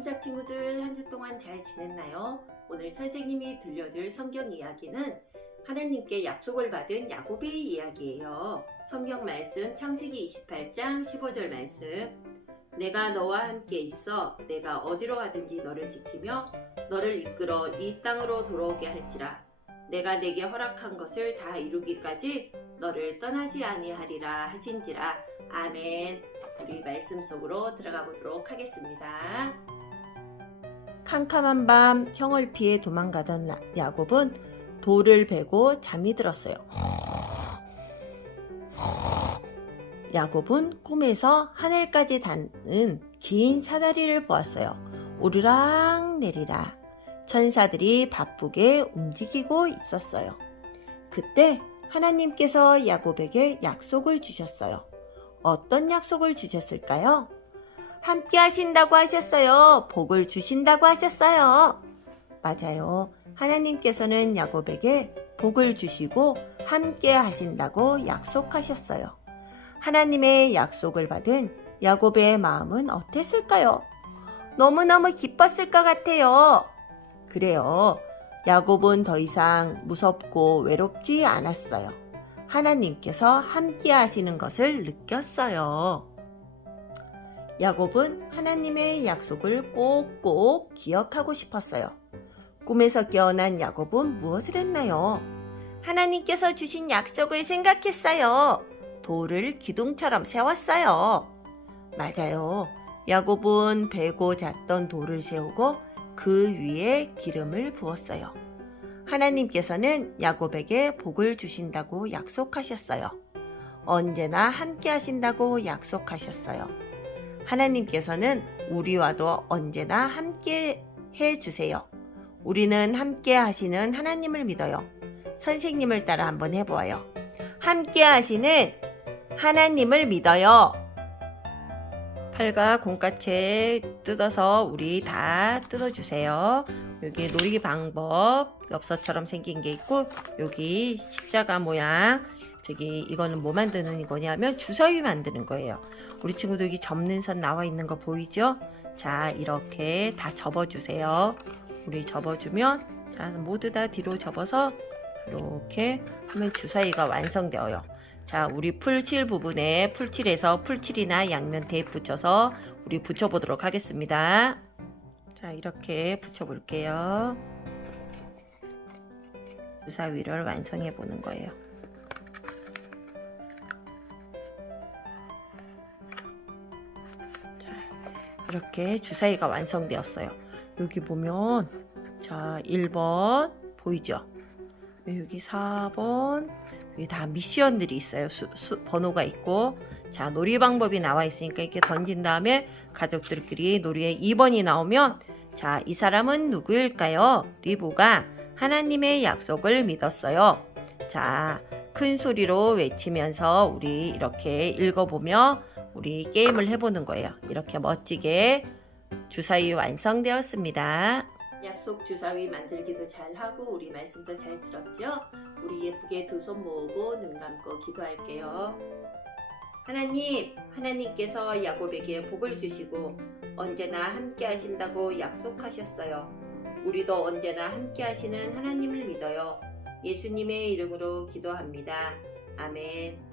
꼼짝 친구들 한 주 동안 잘 지냈나요? 오늘 선생님이 들려줄 성경 이야기는 하나님께 약속을 받은 야곱의 이야기예요. 성경 말씀 창세기 28장 15절 말씀. 내가 너와 함께 있어 내가 어디로 가든지 너를 지키며 너를 이끌어 이 땅으로 돌아오게 할지라 내가 내게 허락한 것을 다 이루기까지 너를 떠나지 아니하리라 하신지라 아멘. 우리 말씀 속으로 들어가 보도록 하겠습니다. 캄캄한 밤 형을 피해 도망가던 라- 야곱은 돌을 베고 잠이 들었어요. 야곱은 꿈에서 하늘까지 닿는 긴 사다리를 보았어요. 오르락 내리락 천사들이 바쁘게 움직이고 있었어요. 그때 하나님께서 야곱에게 약속을 주셨어요. 어떤 약속을 주셨을까요? 함께 하신다고 하셨어요. 복을 주신다고 하셨어요. 맞아요. 하나님께서는 야곱에게 복을 주시고 함께 하신다고 약속하셨어요. 하나님의 약속을 받은 야곱의 마음은 어땠을까요? 너무너무 기뻤을 것 같아요. 그래요. 야곱은 더 이상 무섭고 외롭지 않았어요. 하나님께서 함께 하시는 것을 느꼈어요. 야곱은 하나님의 약속을 꼭꼭 기억하고 싶었어요. 꿈에서 깨어난 야곱은 무엇을 했나요? 하나님께서 주신 약속을 생각했어요. 돌을 기둥처럼 세웠어요. 맞아요. 야곱은 베고 잤던 돌을 세우고 그 위에 기름을 부었어요. 하나님께서는 야곱에게 복을 주신다고 약속하셨어요. 언제나 함께 하신다고 약속하셨어요. 하나님께서는 우리와도 언제나 함께 해 주세요. 우리는 함께 하시는 하나님을 믿어요. 선생님을 따라 한번 해보아요. 함께 하시는 하나님을 믿어요. 팔과 공까채 뜯어서 우리 다 뜯어주세요. 여기 놀이 방법 엽서처럼 생긴 게 있고 여기 십자가 모양 저기 이거는 뭐 만드는 거냐면 주사위 만드는 거예요. 우리 친구들 여기 접는 선 나와 있는 거 보이죠? 자 이렇게 다 접어주세요. 우리 접어주면 자 모두 다 뒤로 접어서 이렇게 하면 주사위가 완성되어요. 자, 우리 풀칠 부분에 풀칠에서 풀칠이나 양면 테이프 붙여서 우리 붙여보도록 하겠습니다. 자, 이렇게 붙여볼게요. 주사위를 완성해 보는 거예요. 자, 이렇게 주사위가 완성되었어요. 여기 보면 자, 1번 보이죠? 여기 4번 여기 다 미션들이 있어요. 수, 수, 번호가 있고 자 놀이 방법이 나와 있으니까 이렇게 던진 다음에 가족들끼리 놀이에 2번이 나오면 자 이 사람은 누구일까요? 리보가 하나님의 약속을 믿었어요. 자 큰 소리로 외치면서 우리 이렇게 읽어보며 우리 게임을 해보는 거예요. 이렇게 멋지게 주사위 완성되었습니다. 약속 주사위 만들기도 잘하고 우리 말씀도 잘 들었죠? 우리 예쁘게 두 손 모으고 눈 감고 기도할게요. 하나님, 하나님께서 야곱에게 복을 주시고 언제나 함께 하신다고 약속하셨어요. 우리도 언제나 함께 하시는 하나님을 믿어요. 예수님의 이름으로 기도합니다. 아멘.